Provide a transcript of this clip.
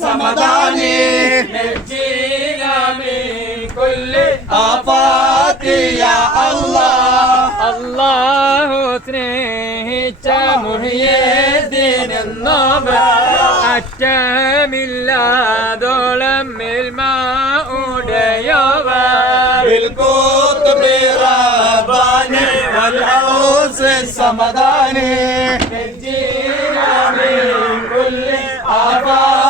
സമദാനി നജ്ജിനാ മിൻ കുല്ലി ആഫാതി യാ അല്ലാഹ് അല്ലാഹു സ്നേഹിച്ച മുഹ്യിദ്ദീൻ അറ്റമില്ലാതോളം മേൽമ ഉടയവർ ബിൽകുത്ബി റബ്ബാനി വൽ ഔസ് സമദാനി നജ്ജിനാ മിൻ കുല്ലി ആഫാതി